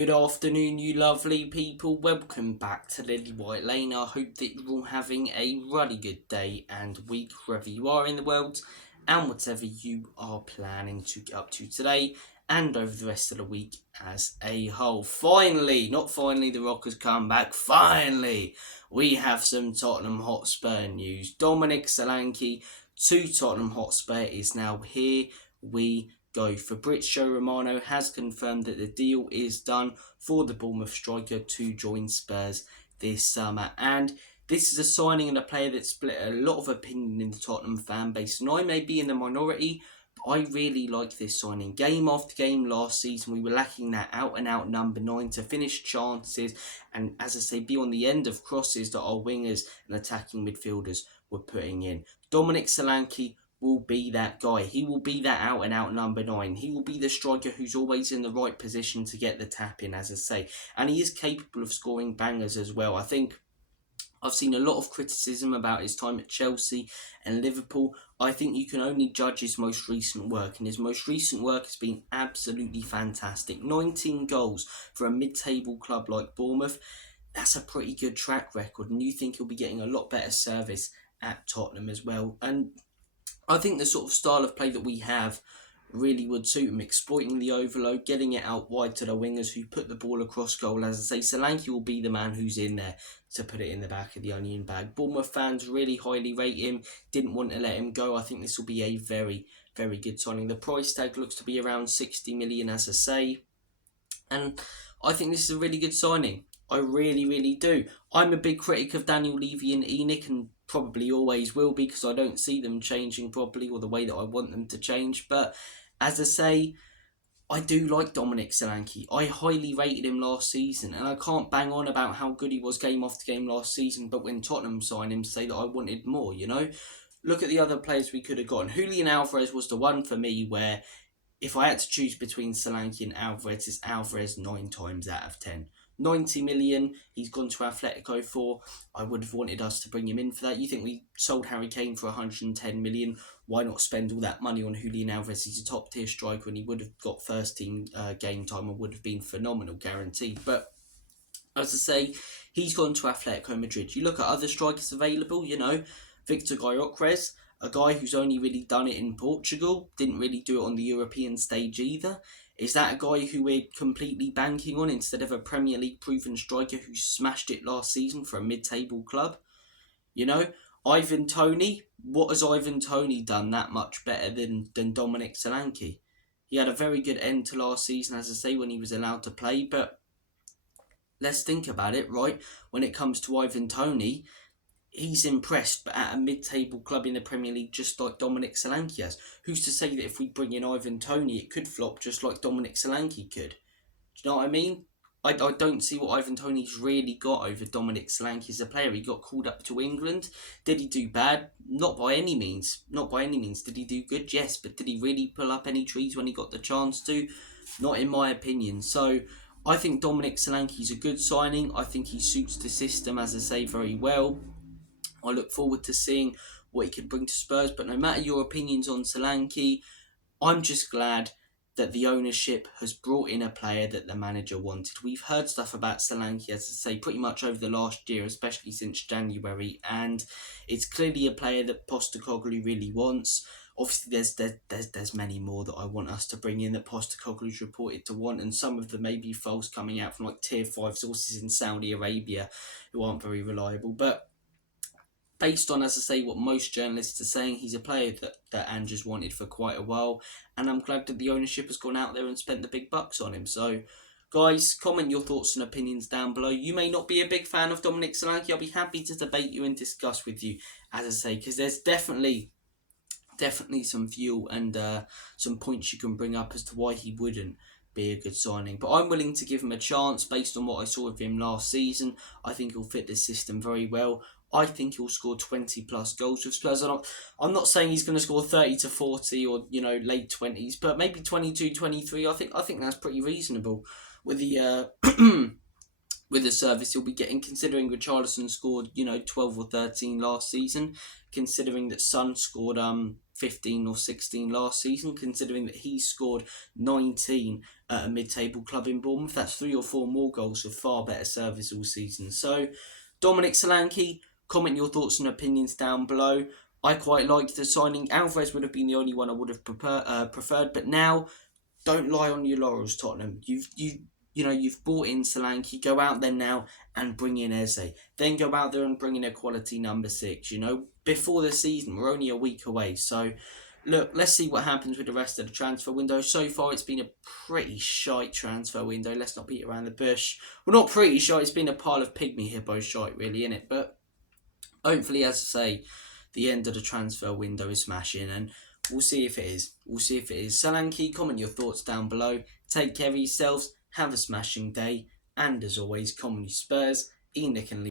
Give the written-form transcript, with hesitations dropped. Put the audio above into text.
Good afternoon, you lovely people. Welcome back to Lily White Lane. I hope that you're all having a really good day and week wherever you are in the world, and whatever you are planning to get up to today and over the rest of the week as a whole. Finally, not finally, the Rockers come back. Finally, we have some Tottenham Hotspur news. Dominic Solanke to Tottenham Hotspur is now here. We go. Fabrizio Romano has confirmed that the deal is done for the Bournemouth striker to join Spurs this summer. And this is a signing and a player that split a lot of opinion in the Tottenham fan base. And I may be in the minority, but I really like this signing. Game after game last season, we were lacking that out-and-out number 9 to finish chances and, as I say, be on the end of crosses that our wingers and attacking midfielders were putting in. Dominic Solanke will be that guy. He will be that out-and-out number 9. He will be the striker who's always in the right position to get the tap in, as I say. And he is capable of scoring bangers as well. I think I've seen a lot of criticism about his time at Chelsea and Liverpool. I think you can only judge his most recent work, and his most recent work has been absolutely fantastic. 19 goals for a mid-table club like Bournemouth. That's a pretty good track record, and you think he'll be getting a lot better service at Tottenham as well. And I think the sort of style of play that we have really would suit him, exploiting the overload, getting it out wide to the wingers who put the ball across goal. As I say, Solanke will be the man who's in there to put it in the back of the onion bag. Bournemouth fans really highly rate him, didn't want to let him go. I think this will be a very, very good signing. The price tag looks to be around 60 million, as I say, and I think this is a really good signing. I really, really do. I'm a big critic of Daniel Levy and Enoch, and probably always will be, because I don't see them changing properly or the way that I want them to change. But as I say, I do like Dominic Solanke. I highly rated him last season, and I can't bang on about how good he was game after game last season, but when Tottenham signed him, say that I wanted more, you know? Look at the other players we could have gotten. Julian Alvarez was the one for me where if I had to choose between Solanke and Alvarez, it's Alvarez 9 times out of 10. 90 million, he's gone to Atletico for. I would have wanted us to bring him in for that. You think we sold Harry Kane for 110 million? Why not spend all that money on Julian Alvarez? He's a top tier striker and he would have got first team game time and would have been phenomenal, guaranteed. But as I say, he's gone to Atletico Madrid. You look at other strikers available, you know, Victor Gyökeres, a guy who's only really done it in Portugal, didn't really do it on the European stage either. Is that a guy who we're completely banking on instead of a Premier League proven striker who smashed it last season for a mid-table club? You know, Ivan Toney, what has Ivan Toney done that much better than Dominic Solanke? He had a very good end to last season, as I say, when he was allowed to play, but let's think about it, right? When it comes to Ivan Toney, he's impressed, but at a mid-table club in the Premier League, just like Dominic Solanke has. Who's to say that if we bring in Ivan Toney, it could flop just like Dominic Solanke could? Do you know what I mean? I don't see what Ivan Toney's really got over Dominic Solanke as a player. He got called up to England. Did he do bad? Not by any means. Not by any means. Did he do good? Yes. But did he really pull up any trees when he got the chance to? Not in my opinion. So I think Dominic Solanke's a good signing. I think he suits the system, as I say, very well. I look forward to seeing what he can bring to Spurs. But no matter your opinions on Solanke, I'm just glad that the ownership has brought in a player that the manager wanted. We've heard stuff about Solanke, as I say, pretty much over the last year, especially since January, and it's clearly a player that Postecoglou really wants. Obviously, there's many more that I want us to bring in that Postecoglou's reported to want, and some of them may be false, coming out from like tier 5 sources in Saudi Arabia who aren't very reliable. But based on, as I say, what most journalists are saying, he's a player that Andrew's wanted for quite a while, and I'm glad that the ownership has gone out there and spent the big bucks on him. So, guys, comment your thoughts and opinions down below. You may not be a big fan of Dominic Solanke. I'll be happy to debate you and discuss with you, as I say, because there's definitely some fuel and some points you can bring up as to why he wouldn't be a good signing. But I'm willing to give him a chance based on what I saw of him last season. I think he'll fit this system very well. I think he'll score 20 plus goals with Spurs. I'm not saying he's going to score 30 to 40 or, you know, late 20s, but maybe 22, 23. I think that's pretty reasonable with the with the service he'll be getting, considering Richarlison scored, you know, 12 or 13 last season, considering that Son scored 15 or 16 last season, considering that he scored 19 at a mid-table club in Bournemouth. That's 3 or 4 more goals with far better service all season. So, Dominic Solanke, comment your thoughts and opinions down below. I quite liked the signing. Alvarez would have been the only one I would have preferred, but now, don't lie on your laurels, Tottenham. You've brought in Solanke. Go out there now and bring in Eze. Then go out there and bring in a quality number 6. Before the season, we're only a week away. So, look, let's see what happens with the rest of the transfer window. So far, it's been a pretty shite transfer window. Let's not beat around the bush. Well, not pretty shite. It's been a pile of pygmy hippo shite, really, innit? But hopefully, as I say, the end of the transfer window is smashing, and we'll see if it is. Solanke, comment your thoughts down below. Take care of yourselves. Have a smashing day. And as always, Comedy Spurs, Enoch and Lee.